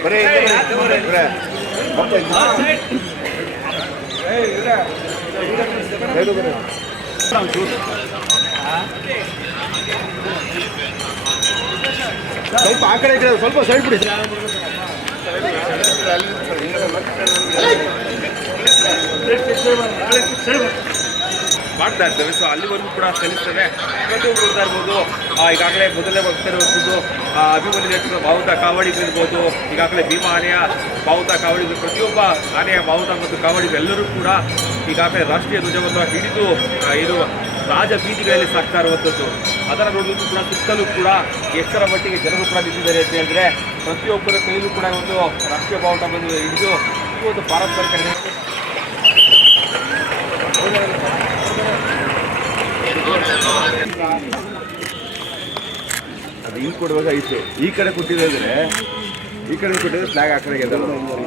ಸ್ವಲ್ಪ ಆ ಕಡೆ ಕಡೆ ಸ್ವಲ್ಪ ಸೈಡ್ ಬಿಡಿ ಸೈಡ್ ಮಾಡ್ತಾ ಇರ್ತೇವೆ ಸೊ ಅಲ್ಲಿವರೆಗೂ ಕೂಡ ಸಲ್ಲಿಸ್ತೇವೆ ಪ್ರತಿಯೊಬ್ಬರು ಕೊಡ್ತಾ ಇರ್ಬೋದು ಈಗಾಗಲೇ ಮೊದಲೇ ಹೋಗ್ತಾ ಇರ್ಬೋದು ಅಭಿಮನ್ಯು ನೇತೃತ್ವದ ಬಾವುಟ ಕಾವಡಿಗಳಿರ್ಬೋದು ಈಗಾಗಲೇ ಭೀಮಾ ಆನೆಯ ಭಾವುತ ಕಾವಡಿ ಪ್ರತಿಯೊಬ್ಬ ಆನೆಯ ಭಾವುತ ಮತ್ತು ಕಾವಾಡಿಗಳೆಲ್ಲರೂ ಕೂಡ ಈಗಾಗಲೇ ರಾಷ್ಟ್ರೀಯ ಧ್ವಜವನ್ನು ಹಿಡಿದು ಇದು ರಾಜ ಬೀದಿಗಳಲ್ಲಿ ಸಾಕ್ತಾ ಇರುವಂಥದ್ದು ಅದರ ನೋಡೋದು ಕೂಡ ಸುತ್ತಲೂ ಕೂಡ ಎಷ್ಟರ ಮಟ್ಟಿಗೆ ಜನರು ಕೂಡ ನಿಂತಿದ್ದಾರೆ ಅಂತ ಹೇಳಿದ್ರೆ ಪ್ರತಿಯೊಬ್ಬರ ಕೈಯಲ್ಲೂ ಕೂಡ ಒಂದು ರಾಷ್ಟ್ರೀಯ ಬಾವುಟ ಬಂದು ಹಿಡಿದು ಈ ಒಂದು ಪಾರಂಪರಿಕ ಅದು ಹಿಂಗೆ ಕೊಡುವಾಗ ಐತೆ ಈ ಕಡೆ ಕೊಟ್ಟಿದ್ರೆ ಈ ಕಡೆ ಕೊಟ್ಟಿದ್ರೆ ಫ್ಲಾಗ್ ಆ ಕಡೆ ಗೆದ್ದಲ್ಲ ಬರ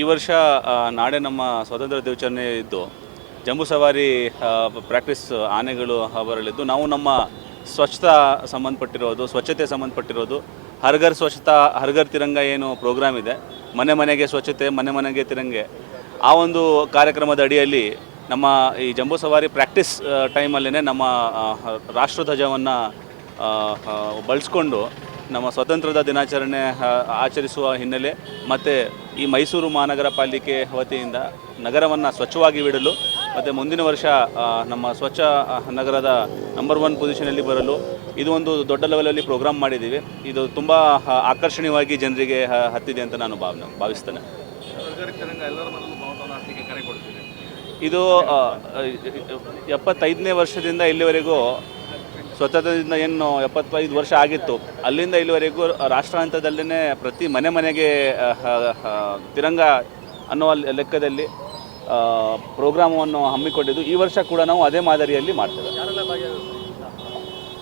ಈ ವರ್ಷ ನಾಳೆ ನಮ್ಮ ಸ್ವಾತಂತ್ರ್ಯ ದಿವಚರಣೆ ಇದ್ದು ಜಂಬೂ ಸವಾರಿ ಪ್ರಾಕ್ಟೀಸ್ ಆನೆಗಳು ಬರಲಿದ್ದು ನಾವು ನಮ್ಮ ಸ್ವಚ್ಛತಾ ಸಂಬಂಧಪಟ್ಟಿರೋದು ಸ್ವಚ್ಛತೆ ಸಂಬಂಧಪಟ್ಟಿರೋದು ಹರ್ಗರ್ ಸ್ವಚ್ಛತಾ ಹರ್ಗರ್ ತಿರಂಗ ಏನು ಪ್ರೋಗ್ರಾಮ್ ಇದೆ ಮನೆ ಮನೆಗೆ ಸ್ವಚ್ಛತೆ ಮನೆ ಮನೆಗೆ ತಿರಂಗೆ ಆ ಒಂದು ಕಾರ್ಯಕ್ರಮದ ಅಡಿಯಲ್ಲಿ ನಮ್ಮ ಈ ಜಂಬೂ ಸವಾರಿ ಪ್ರಾಕ್ಟೀಸ್ ಟೈಮಲ್ಲೇ ನಮ್ಮ ರಾಷ್ಟ್ರಧ್ವಜವನ್ನು ಬಳಸ್ಕೊಂಡು ನಮ್ಮ ಸ್ವಾತಂತ್ರ್ಯದ ದಿನಾಚರಣೆ ಆಚರಿಸುವ ಹಿನ್ನೆಲೆ ಮತ್ತು ಈ ಮೈಸೂರು ಮಹಾನಗರ ಪಾಲಿಕೆ ವತಿಯಿಂದ ನಗರವನ್ನು ಸ್ವಚ್ಛವಾಗಿ ಬಿಡಲು ಮತ್ತು ಮುಂದಿನ ವರ್ಷ ನಮ್ಮ ಸ್ವಚ್ಛ ನಗರದ ನಂಬರ್ ಒನ್ ಪೊಸಿಷನಲ್ಲಿ ಬರಲು ಇದು ಒಂದು ದೊಡ್ಡ ಲೆವೆಲಲ್ಲಿ ಪ್ರೋಗ್ರಾಮ್ ಮಾಡಿದ್ದೀವಿ ಇದು ತುಂಬ ಆಕರ್ಷಣೀಯವಾಗಿ ಜನರಿಗೆ ಹತ್ತಿದೆ ಅಂತ ನಾನು ಭಾವನೆ ಭಾವಿಸ್ತೇನೆ ಇದು ಎಪ್ಪತ್ತೈದನೇ ವರ್ಷದಿಂದ ಇಲ್ಲಿವರೆಗೂ ಸ್ವತಂತ್ರದಿಂದ ಏನು ಎಪ್ಪತ್ತೈದು ವರ್ಷ ಆಗಿತ್ತು ಅಲ್ಲಿಂದ ಇಲ್ಲಿವರೆಗೂ ರಾಷ್ಟ್ರ ಹಂತದಲ್ಲೇ ಪ್ರತಿ ಮನೆ ಮನೆಗೆ ತಿರಂಗ ಅನ್ನುವ ಲೆಕ್ಕದಲ್ಲಿ ಪ್ರೋಗ್ರಾಮವನ್ನು ಹಮ್ಮಿಕೊಂಡಿದ್ದು ಈ ವರ್ಷ ಕೂಡ ನಾವು ಅದೇ ಮಾದರಿಯಲ್ಲಿ ಮಾಡ್ತೇವೆ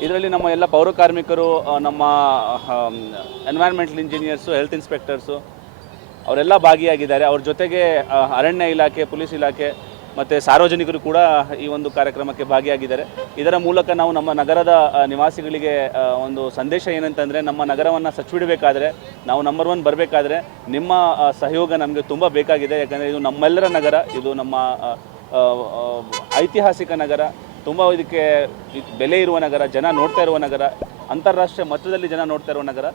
ಇದರಲ್ಲಿ ನಮ್ಮ ಎಲ್ಲ ಪೌರ ಕಾರ್ಮಿಕರು ನಮ್ಮ ಎನ್ವೈರ್ಮೆಂಟಲ್ ಇಂಜಿನಿಯರ್ಸು ಹೆಲ್ತ್ ಇನ್ಸ್ಪೆಕ್ಟರ್ಸು ಅವರೆಲ್ಲ ಭಾಗಿಯಾಗಿದ್ದಾರೆ ಅವ್ರ ಜೊತೆಗೆ ಅರಣ್ಯ ಇಲಾಖೆ ಪೊಲೀಸ್ ಇಲಾಖೆ ಮತ್ತು ಸಾರ್ವಜನಿಕರು ಕೂಡ ಈ ಒಂದು ಕಾರ್ಯಕ್ರಮಕ್ಕೆ ಭಾಗಿಯಾಗಿದ್ದಾರೆ ಇದರ ಮೂಲಕ ನಾವು ನಮ್ಮ ನಗರದ ನಿವಾಸಿಗಳಿಗೆ ಒಂದು ಸಂದೇಶ ಏನಂತಂದರೆ ನಮ್ಮ ನಗರವನ್ನು ಸಚ್ಚಿಡಬೇಕಾದ್ರೆ ನಾವು ನಂಬರ್ ಒನ್ ಬರಬೇಕಾದ್ರೆ ನಿಮ್ಮ ಸಹಯೋಗ ನಮಗೆ ತುಂಬ ಬೇಕಾಗಿದೆ ಯಾಕಂದರೆ ಇದು ನಮ್ಮೆಲ್ಲರ ನಗರ ಇದು ನಮ್ಮ ಐತಿಹಾಸಿಕ ನಗರ ತುಂಬ ಇದಕ್ಕೆ ಬೆಲೆ ಇರುವ ನಗರ ಜನ ನೋಡ್ತಾ ಇರುವ ನಗರ ಅಂತಾರಾಷ್ಟ್ರೀಯ ಮಟ್ಟದಲ್ಲಿ ಜನ ನೋಡ್ತಾ ಇರುವ ನಗರ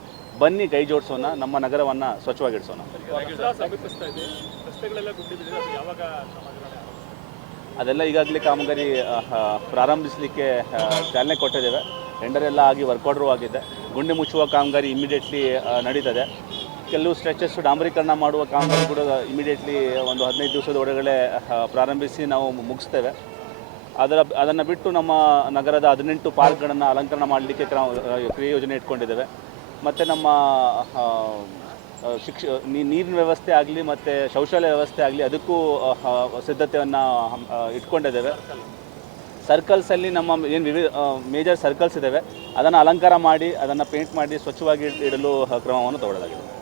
ಬನ್ನಿ ಕೈ ಜೋಡಿಸೋಣ ನಮ್ಮ ನಗರವನ್ನು ಸ್ವಚ್ಛವಾಗಿಡಿಸೋಣ ಅದೆಲ್ಲ ಈಗಾಗಲೇ ಕಾಮಗಾರಿ ಪ್ರಾರಂಭಿಸಲಿಕ್ಕೆ ಚಾಲನೆ ಕೊಟ್ಟಿದ್ದೇವೆ ಟೆಂಡರ್ ಎಲ್ಲ ಆಗಿ ವರ್ಕ್ ಆಗಿದೆ ಗುಂಡಿ ಮುಚ್ಚುವ ಕಾಮಗಾರಿ ಇಮಿಡಿಯೇಟ್ಲಿ ನಡೀತದೆ ಕೆಲವು ಸ್ಟ್ರೆಚಸ್ ಡಾಂಬರೀಕರಣ ಮಾಡುವ ಕಾಮಗಾರಿ ಕೂಡ ಇಮಿಡಿಯೇಟ್ಲಿ ಒಂದು ಹದಿನೈದು ದಿವಸದ ಒಳಗಡೆ ಪ್ರಾರಂಭಿಸಿ ನಾವು ಮುಗಿಸ್ತೇವೆ ಅದರ ಅದನ್ನು ಬಿಟ್ಟು ನಮ್ಮ ನಗರದ ಹದಿನೆಂಟು ಪಾರ್ಕ್ಗಳನ್ನು ಅಲಂಕರಣ ಮಾಡಲಿಕ್ಕೆ ಕ್ರಮ ಕ್ರಿಯೋಜನೆ ಇಟ್ಕೊಂಡಿದ್ದೇವೆ ಮತ್ತು ನಮ್ಮ ಶಿಕ್ಷ ನೀರಿನ ವ್ಯವಸ್ಥೆ ಆಗಲಿ ಮತ್ತು ಶೌಚಾಲಯ ವ್ಯವಸ್ಥೆ ಆಗಲಿ ಅದಕ್ಕೂ ಸಿದ್ಧತೆಯನ್ನು ಇಟ್ಕೊಂಡಿದ್ದೇವೆ ಸರ್ಕಲ್ಸಲ್ಲಿ ನಮ್ಮ ಏನು ವಿವಿ ಮೇಜರ್ ಸರ್ಕಲ್ಸ್ ಇದ್ದಾವೆ ಅದನ್ನು ಅಲಂಕಾರ ಮಾಡಿ ಅದನ್ನು ಪೇಂಟ್ ಮಾಡಿ ಸ್ವಚ್ಛವಾಗಿ ಇಡಲು ಕ್ರಮವನ್ನು ತಗೊಳ್ಳಲಾಗಿದೆ